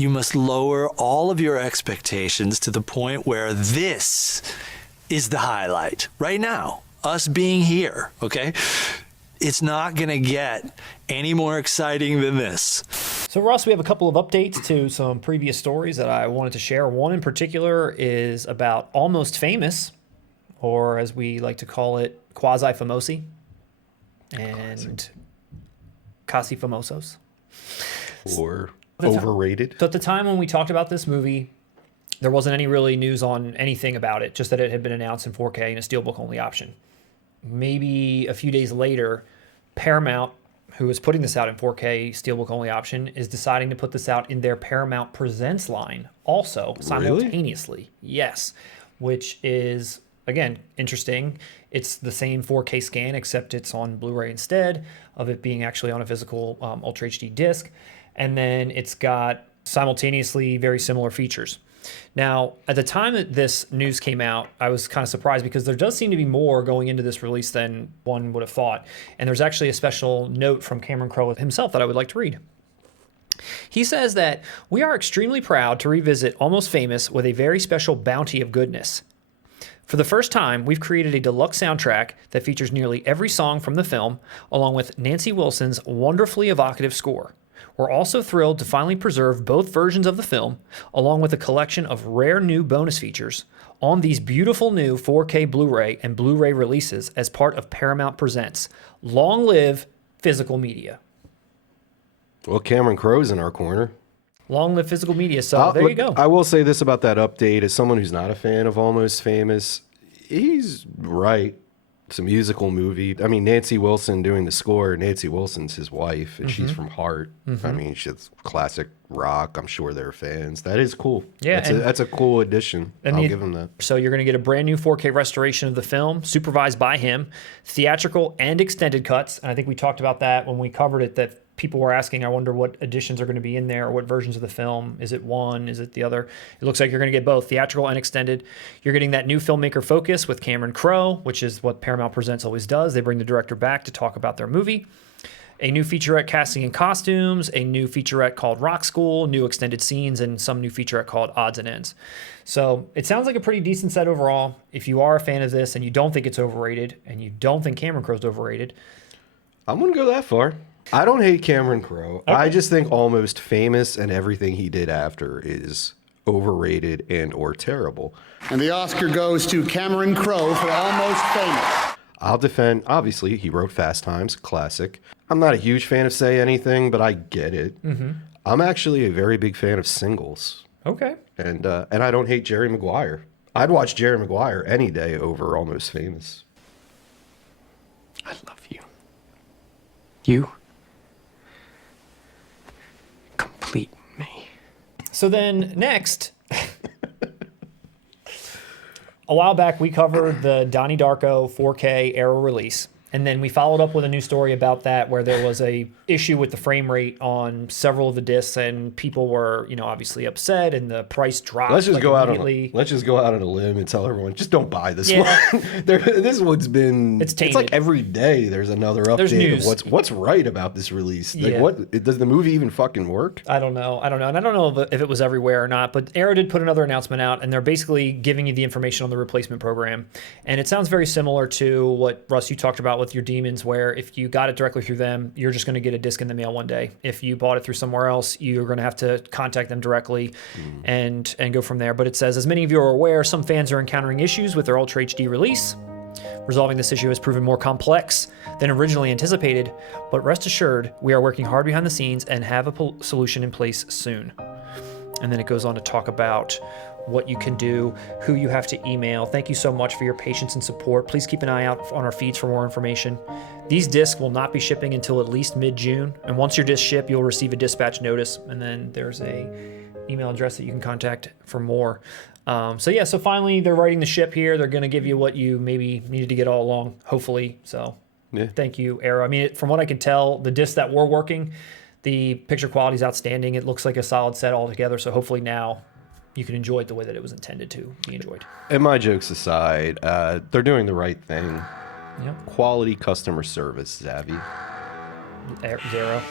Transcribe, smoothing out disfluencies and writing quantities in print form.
you must lower all of your expectations to the point where this is the highlight. Right now, us being here, okay? It's not going to get any more exciting than this. So, Russ, we have a couple of updates to some previous stories that I wanted to share. One in particular is about Almost Famous, or as we like to call it, Quasi-Famosi and Casi Famosos. Or overrated. So at the time when we talked about this movie, there wasn't any really news on anything about it, just that it had been announced in 4K and a Steelbook only option. Maybe a few days later, Paramount, who is putting this out in 4K Steelbook only option, is deciding to put this out in their Paramount Presents line also simultaneously. Really? Yes, which is, again, interesting. It's the same 4K scan, except it's on Blu-ray instead of it being actually on a physical Ultra HD disc. And then it's got simultaneously very similar features. Now, at the time that this news came out, I was kind of surprised because there does seem to be more going into this release than one would have thought. And there's actually a special note from Cameron Crowe himself that I would like to read. He says that we are extremely proud to revisit Almost Famous with a very special bounty of goodness. For the first time, we've created a deluxe soundtrack that features nearly every song from the film, along with Nancy Wilson's wonderfully evocative score. We're also thrilled to finally preserve both versions of the film, along with a collection of rare new bonus features, on these beautiful new 4K Blu-ray and Blu-ray releases as part of Paramount Presents. Long live physical media. Well, Cameron Crowe's in our corner. Long live physical media. So there you go. I will say this about that update. As someone who's not a fan of Almost Famous, he's right. It's a musical movie. I mean, Nancy Wilson doing the score. Nancy Wilson's his wife, and she's from Heart. I mean, she's classic rock. I'm sure they're fans. That is cool. Yeah, that's a cool addition. I'll give him that. So you're going to get a brand new 4K restoration of the film, supervised by him, theatrical and extended cuts. And I think we talked about that when we covered it, that people were asking, I wonder what editions are going to be in there, or what versions of the film. Is it one? Is it the other? It looks like you're going to get both theatrical and extended. You're getting that new filmmaker focus with Cameron Crowe, which is what Paramount Presents always does. They bring the director back to talk about their movie. A new featurette casting and costumes, a new featurette called Rock School, new extended scenes, and some new featurette called Odds and Ends. So it sounds like a pretty decent set overall. If you are a fan of this and you don't think it's overrated, and you don't think Cameron Crowe's overrated, I wouldn't go that far. I don't hate Cameron Crowe. Okay. I just think Almost Famous and everything he did after is overrated and or terrible. And the Oscar goes to Cameron Crowe for Almost Famous. I'll defend, obviously, he wrote Fast Times, classic. I'm not a huge fan of Say Anything, but I get it. I'm actually a very big fan of Singles. Okay. And I don't hate Jerry Maguire. I'd watch Jerry Maguire any day over Almost Famous. I love you. You complete me. So then next, a while back we covered the Donnie Darko 4K Arrow release. And then we followed up with a new story about that, where there was a issue with the frame rate on several of the discs, and people were, obviously upset, and the price dropped. Let's just go out on immediately. a limb and tell everyone, just don't buy this one. This one's been. It's like every day there's another update of what's right about this release. Like, what does the movie even fucking work? I don't know, and I don't know if it was everywhere or not. But Arrow did put another announcement out, and they're basically giving you the information on the replacement program, and it sounds very similar to what Russ you talked about with your Demons, where if you got it directly through them, you're just going to get a disc in the mail one day. If you bought it through somewhere else, you're going to have to contact them directly and go from there. But it says, as many of you are aware, some fans are encountering issues with their Ultra HD release. Resolving this issue has proven more complex than originally anticipated, but rest assured, we are working hard behind the scenes and have a solution in place soon. And then it goes on to talk about what you can do, who you have to email. Thank you so much for your patience and support. Please keep an eye out on our feeds for more information. These discs will not be shipping until at least mid-June, and once your discs ship, you'll receive a dispatch notice, and then there's a email address that you can contact for more. So finally they're writing the ship here. They're going to give you what you maybe needed to get all along, hopefully. So Thank you, Arrow. I mean, from what I can tell, the discs that were working, the picture quality is outstanding. It looks like a solid set altogether, so hopefully now you can enjoy it the way that it was intended to be enjoyed. And my jokes aside, they're doing the right thing. Yep. Quality customer service, Zavi. Zero.